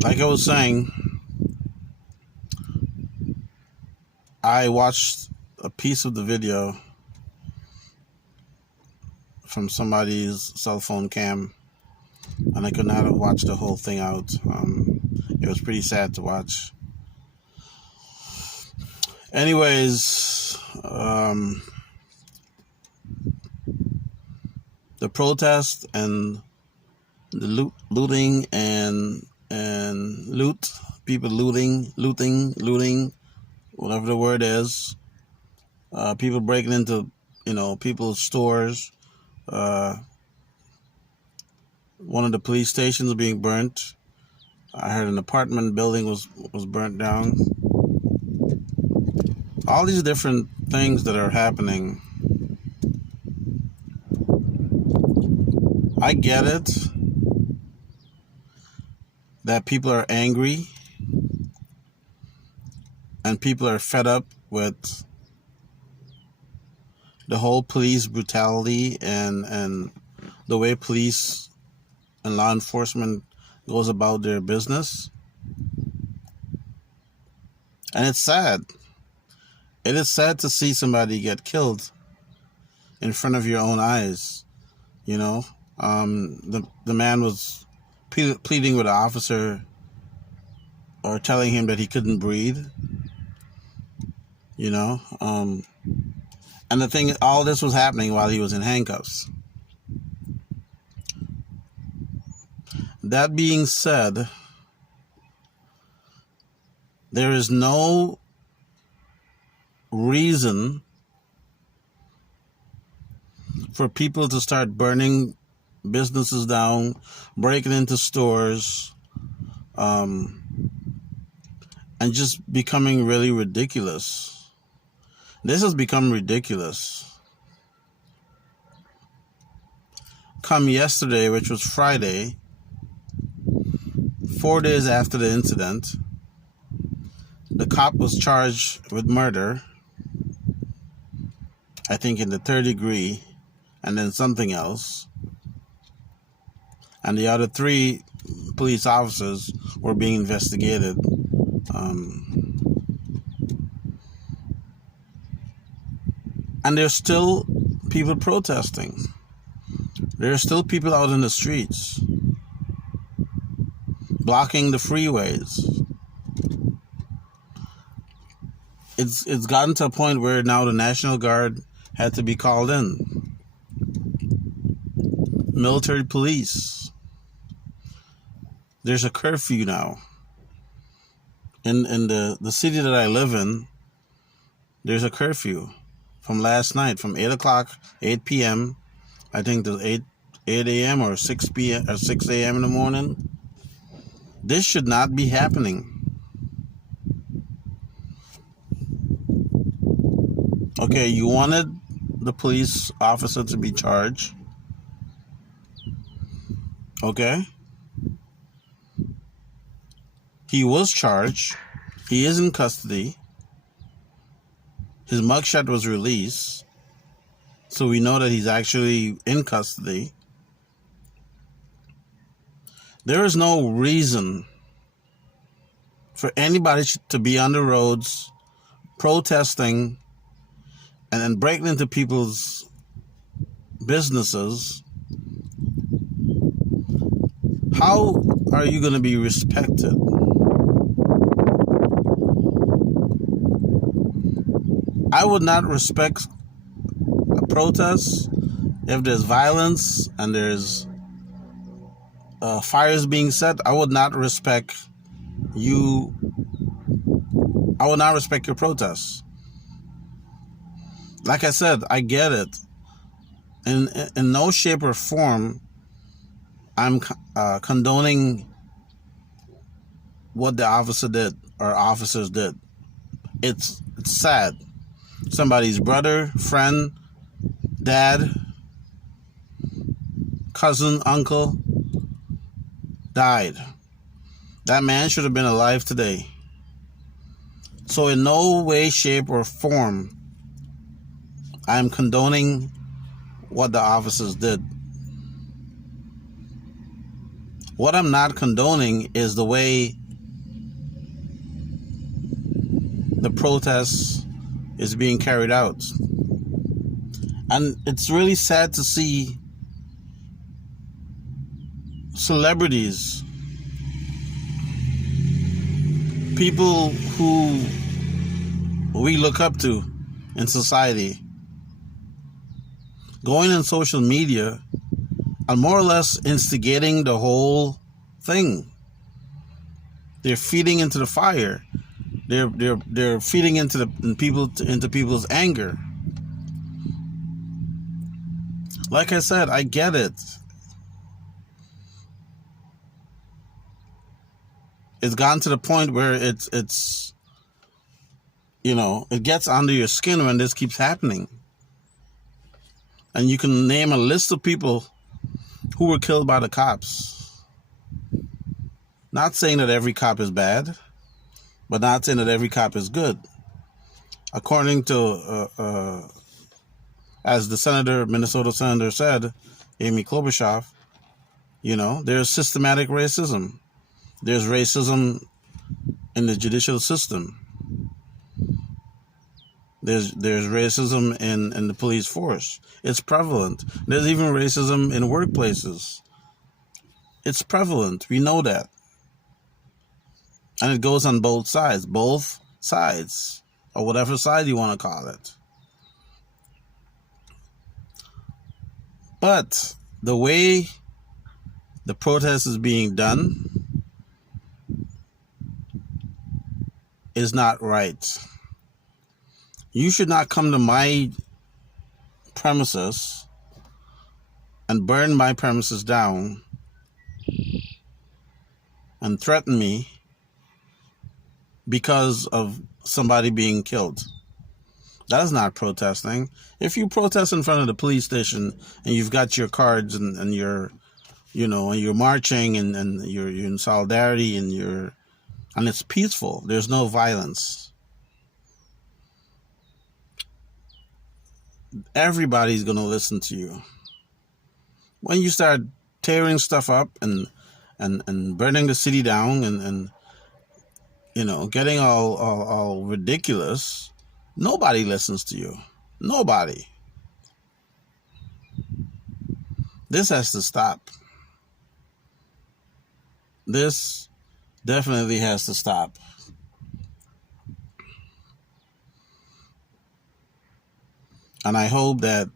Like I was saying, I watched a piece of the video from somebody's cell phone cam, and I could not have watched the whole thing out. It was pretty sad to watch. Anyways, the protest and the looting and people looting, whatever the word is. People breaking into people's stores. One of the police stations being burnt. I heard an apartment building was burnt down. All these different things that are happening. I get it that people are angry and people are fed up with the whole police brutality and the way police and law enforcement goes about their business. And it's sad. It is sad to see somebody get killed in front of your own eyes. The man was pleading with an officer or telling him that he couldn't breathe. And the thing, all this was happening while he was in handcuffs. That being said, there is no reason for people to start burning businesses down, breaking into stores, and just becoming really ridiculous. This has become ridiculous. Come yesterday, which was Friday, 4 days after the incident, the cop was charged with murder, I think in the third degree, and then something else. And the other 3 police officers were being investigated. And there's still people protesting. There are still people out in the streets, blocking the freeways. It's gotten to a point where now the National Guard had to be called in. Military police. There's a curfew now. In the city that I live in, there's a curfew from last night, from 8 p.m. I think to 8 a.m. or 6 p.m. or 6 a.m. in the morning. This should not be happening. Okay, you wanted the police officer to be charged. Okay. He was charged. He is in custody. His mugshot was released. So we know that he's actually in custody. There is no reason for anybody to be on the roads protesting and then breaking into people's businesses. How are you going to be respected? I would not respect a protest if there's violence and there's fires being set. I would not respect you. I would not respect your protests. Like I said, I get it. In no shape or form, I'm condoning what the officer did or officers did. It's sad. Somebody's brother, friend, dad, cousin, uncle died. That man should have been alive today. So in no way, shape, or form, I'm condoning what the officers did. What I'm not condoning is the way the protest is being carried out. And it's really sad to see celebrities, people who we look up to in society, going on social media and more or less instigating the whole thing. They're feeding into the fire. They're feeding into people's anger. Like I said, I get it. It's gotten to the point where it's it gets under your skin when this keeps happening. And you can name a list of people who were killed by the cops. Not saying that every cop is bad, but not saying that every cop is good. According to, as the Minnesota senator said, Amy Klobuchar, there's systematic racism. There's racism in the judicial system. There's racism in the police force. It's prevalent. There's even racism in workplaces. It's prevalent. We know that. And it goes on both sides, or whatever side you want to call it. But the way the protest is being done is not right. You should not come to my premises and burn my premises down and threaten me because of somebody being killed. That is not protesting. If you protest in front of the police station and you've got your cards and you're, and you're marching and you're in solidarity and it's peaceful, there's no violence, everybody's going to listen to you. When you start tearing stuff up and burning the city down and getting all ridiculous, nobody listens to you. Nobody. This has to stop. This definitely has to stop. And I hope a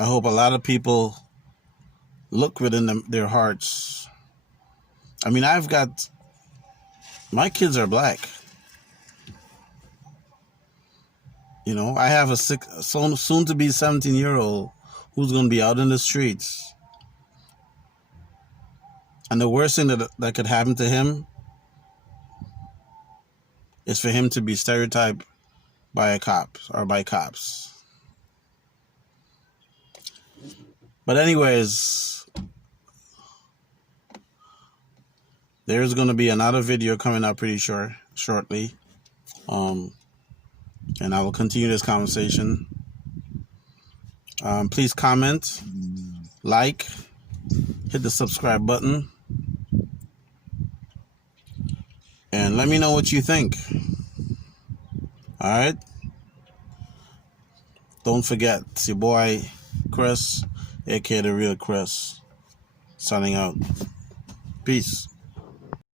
lot of people look within their hearts. I mean, my kids are black. I have a soon to be 17-year-old who's going to be out in the streets. And the worst thing that could happen to him is for him to be stereotyped by a cop or by cops. But anyways, there's going to be another video coming up pretty shortly. And I will continue this conversation. Please comment, like, hit the subscribe button, and let me know what you think. All right? Don't forget, it's your boy Chris, aka The Real Chris, signing out. Peace.